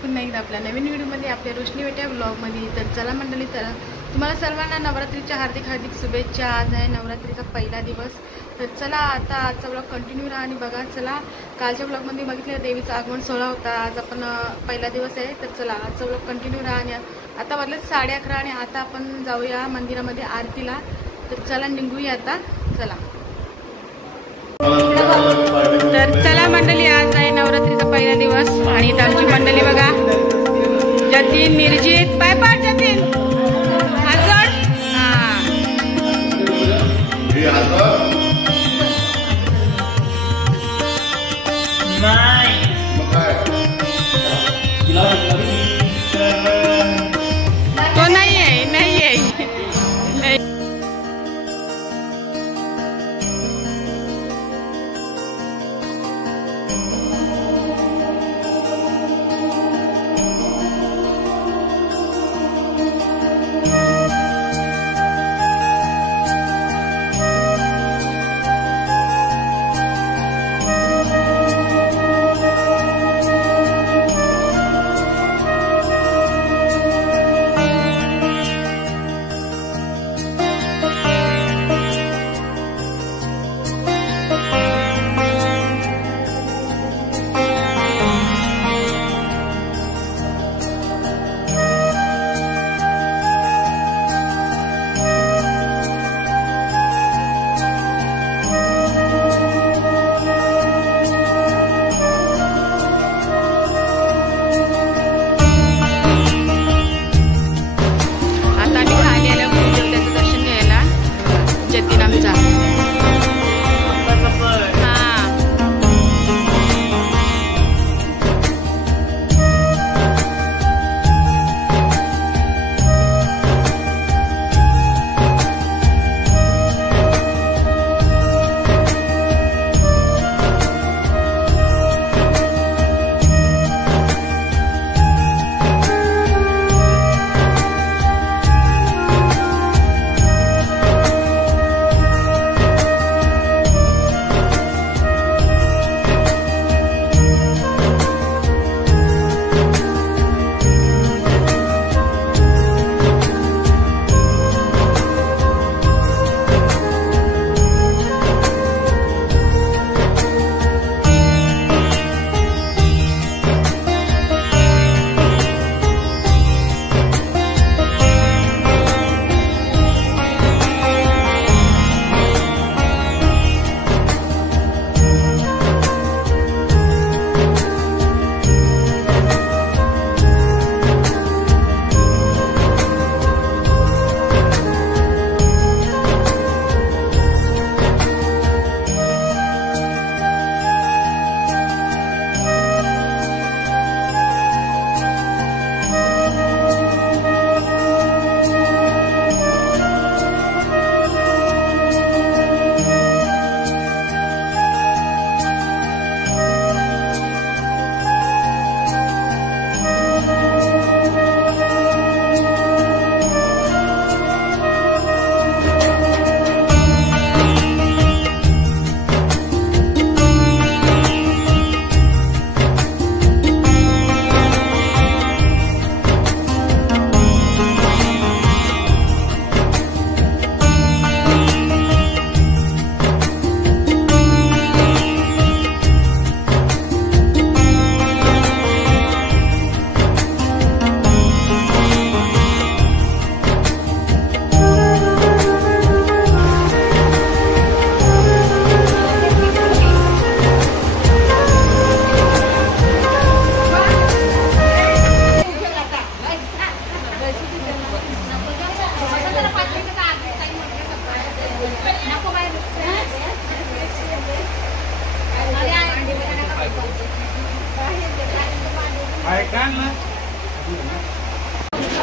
पुन्हा एकदा आपल्या नवीन व्हिडिओमध्ये आपल्या रोशनी बेट्या ब्लॉगमध्ये। तर चला मंडळी, तर तुम्हाला सर्वांना नवरात्रीच्या हार्दिक हार्दिक शुभेच्छा। आज आहे नवरात्रीचा पहिला दिवस। तर चला आता आजचा ब्लॉग कंटिन्यू राहा आणि बघा। चला, कालच्या ब्लॉगमध्ये बघितलं देवीचा आगमन सोहळा होता, आज आपण पहिला दिवस आहे। तर चला आजचा ब्लॉग कंटिन्यू राहा आणि आता वाजले 11:30 आणि आता आपण जाऊया मंदिरामध्ये आरतीला। तर चला निघूया आता, चला। तर चला मंडळी, आज आहे नवरात्रीचा पहिला दिवस आणि आमची मंडळी बघा, जतीन, निर्जित, पाय पाड जतीन, हात जोड, तो नाही आहे, नाही आहे।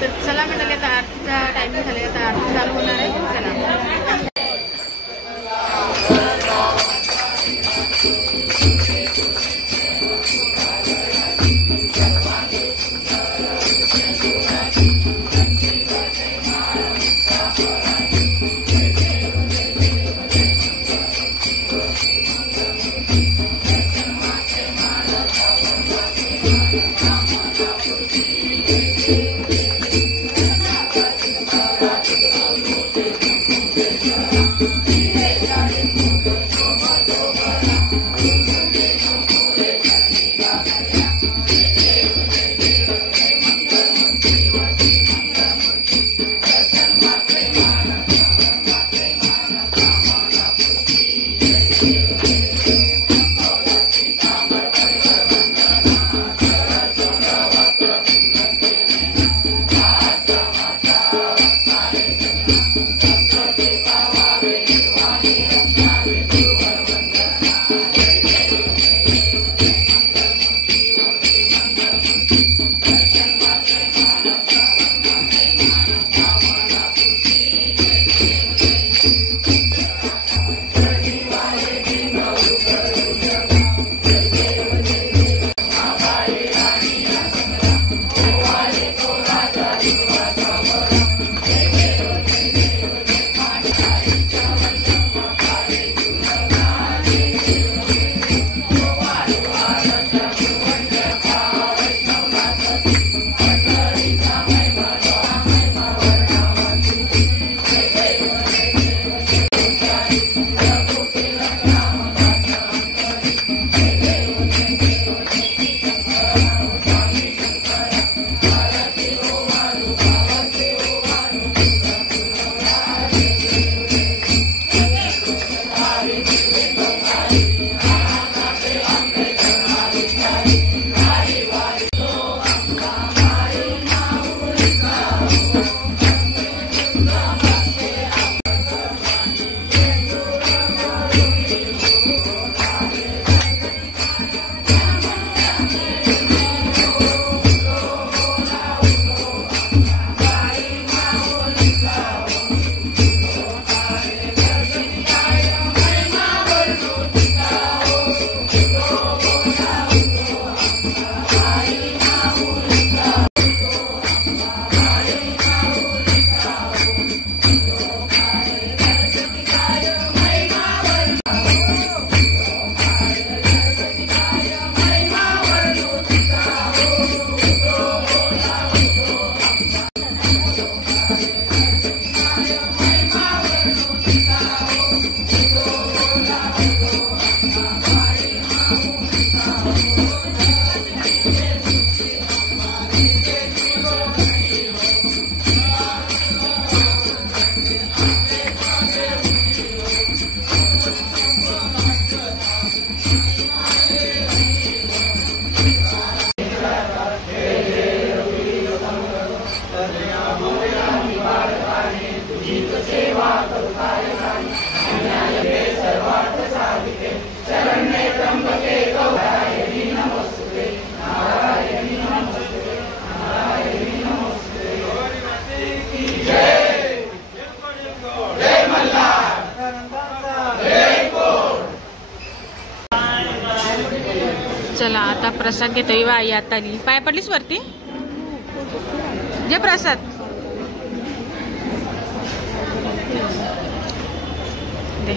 तर चला म्हणाले, आता आरतीचा टायमिंग झाला, आता आरती चालू होणार आहे। चला चला आता प्रसाद घेतो. आई आता पाय पडलीस वरती जे प्रसाद दे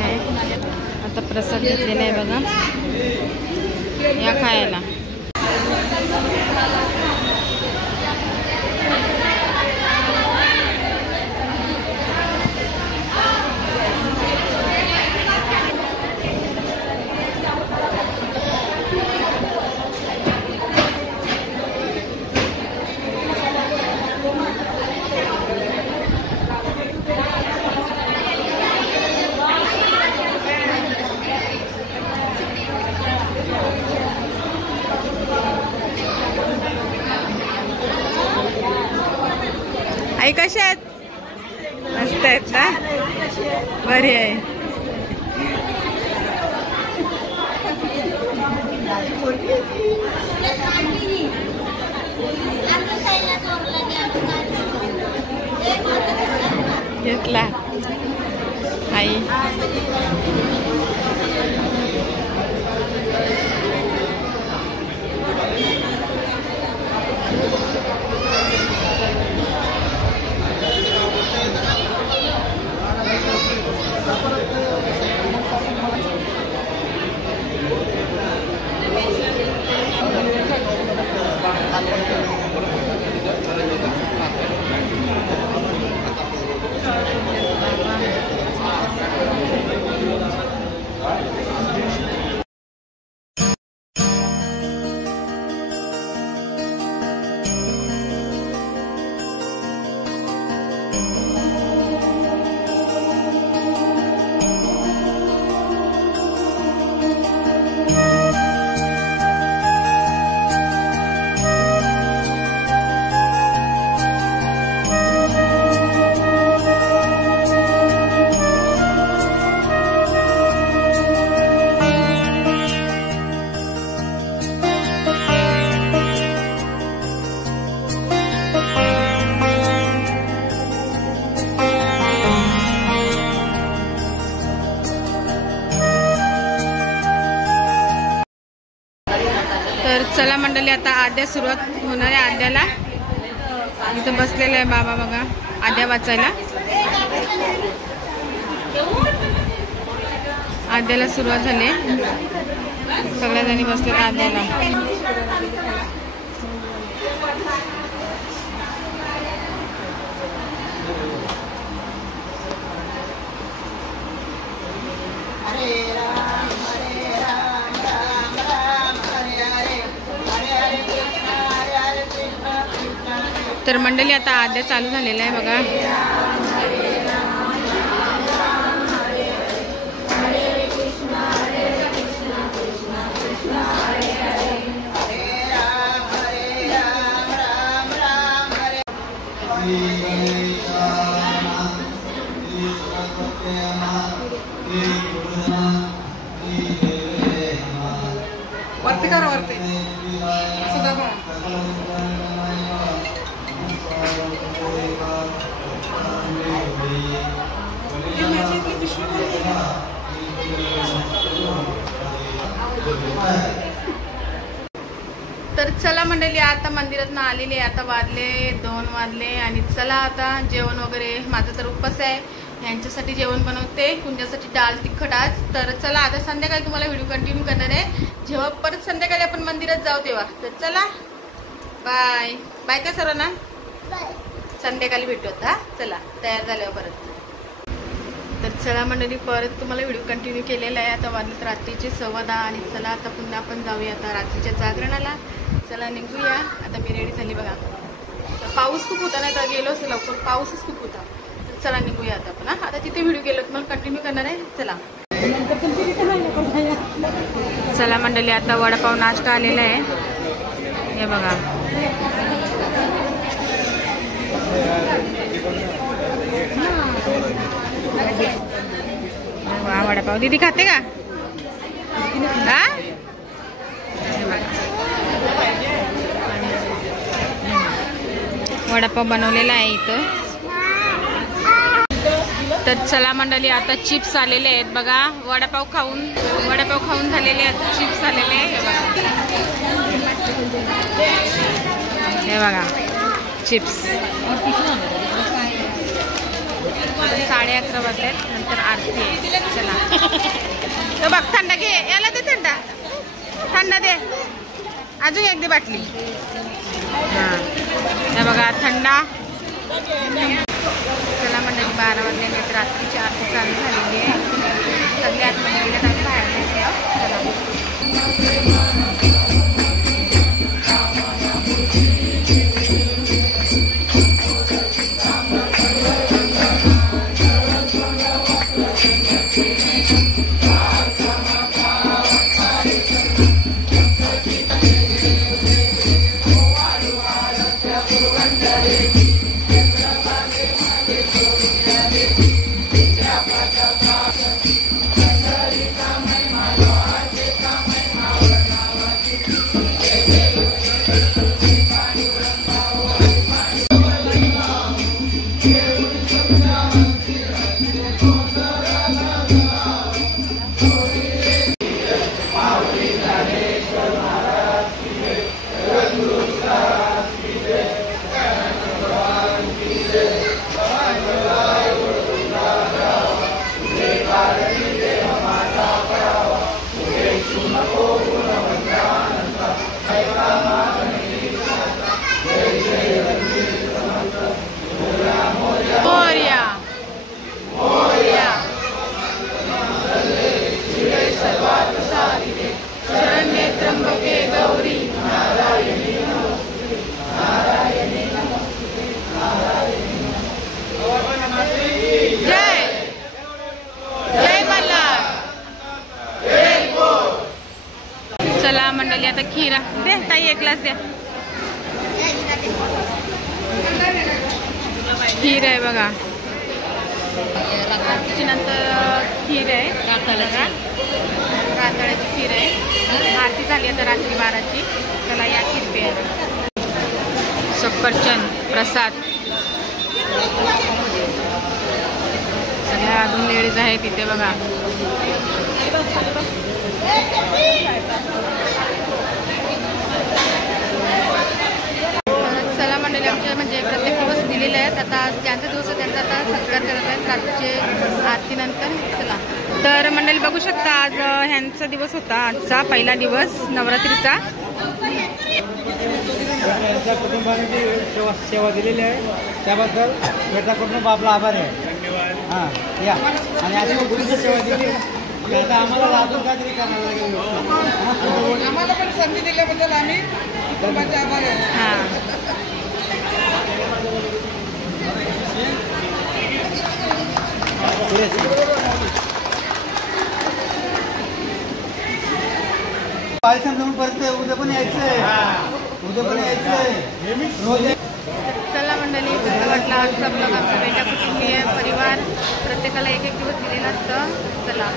आहे. आता प्रसाद घेतलेला आहे बघा या खायला. आई कशा आहेत? मस्त आहेत ना? बरी आहे. घेतला आई. मंडळी आता आद्या सुरुवात होणार आहे. आद्याला इथं बसलेला आहे बाबा बघा आद्या वाचायला. आद्याला सुरुवात झाली. सगळ्या जणी बसलेत आद्याला. तर मंडळी आता आद्या चालू झालेला आहे बघा. वरती करा वरती. तर चला मंडळी आता मंदिरात आलेली आहे. आता वाजले 2 वाजले आणि चला आता जेवण वगैरे. माझं तर उपवास आहे. यांच्यासाठी जेवण बनवते. कुंजासाठी डाळ तिखट आज. तर चला आता संध्याकाळी तुम्हाला व्हिडिओ कंटिन्यू करणार आहे. जेव्हा परत संध्याकाळी आपण मंदिरात जाऊ तेव्हा. तर चला बाय बाय का सर्वांना. संध्याकाळी भेटू आता. चला तयार झाल्यावर परत. तर चला मंडळी परत तुम्हाला व्हिडिओ कंटिन्यू केलेला आहे. आता वाजलेत रात्रीचे 10:15 आणि चला आता पुन्हा आपण जाऊया आता रात्रीच्या जागरणाला. चला निघूया. आता मी रेडी झाली बघा. तर पाऊस खूप होता नाही तर गेलो असं लवकर. पाऊसच खूप होता. तर चला निघूया आता पुन्हा. आता तिथे व्हिडिओ गेलो तुम्हाला कंटिन्यू करणार आहे. चला चला मंडळी आता वडापाव नाश्ता आलेला आहे. हे बघा वडापाव. दीदी खाते का? वडापाव बनवलेला आहे इथं. तर चला मंडळी आता चिप्स आलेले आहेत बघा. वडापाव खाऊन झालेले आहेत. चिप्स आलेले आहे हे बघा चिप्स. 11:30 वाजलेत. नंतर आरती आहे. चला तो बघ थंडा घे. याला दे थंडा दे. अजून एक दे बाटली. हां हे बघा थंडा. चला मंडळी 12 वाजल्यानंतर रात्रीची आरती चालू झालेली आहे. सगळ्यात मंडळीला आम्ही बाहेर मंडळी आता खीर दे ताई. 1 ग्लास द्या. खीर आहे बघा. आरतीची नंतर खीर आहे. राताळ्याची खीर आहे. आरती झाली आता रात्री 12ची. चला या खीर प्यायला. सफरचंद प्रसाद. सगळ्या अजून लेडीज आहेत तिथे बघा. त्यांचे म्हणजे प्रत्येक दिवस दिलेले आहेत. आता आज ज्यांचा दिवस आहे त्यांचा आता सत्कार करत आहेत रात्रीचे आरतीनंतर. चला तर मंडळी बघू शकता आज ह्यांचा दिवस होता, आजचा पहिला दिवस नवरात्रीचा. त्यांच्या कुटुंबाने जी सेवा दिलेली आहे त्याबद्दल बेटाकडून आपला आभार आहे. धन्यवाद. हां या आणि अशी गुरुची सेवा दिली आता आम्हाला अजून काहीतरी करावं लागेल. आम्हाला पण संधी दिल्याबद्दल आम्ही कुटुंबाचे आभार आहे. हां समजून परत उद्या पण यायचंय, उद्या पण यायचंय. चला मंडळी, कसं वाटलं आजचा ब्लॉग? आमचा बेटा कुटुंबीय परिवार प्रत्येकाला एक एक दिवस दिलेला असतं. चला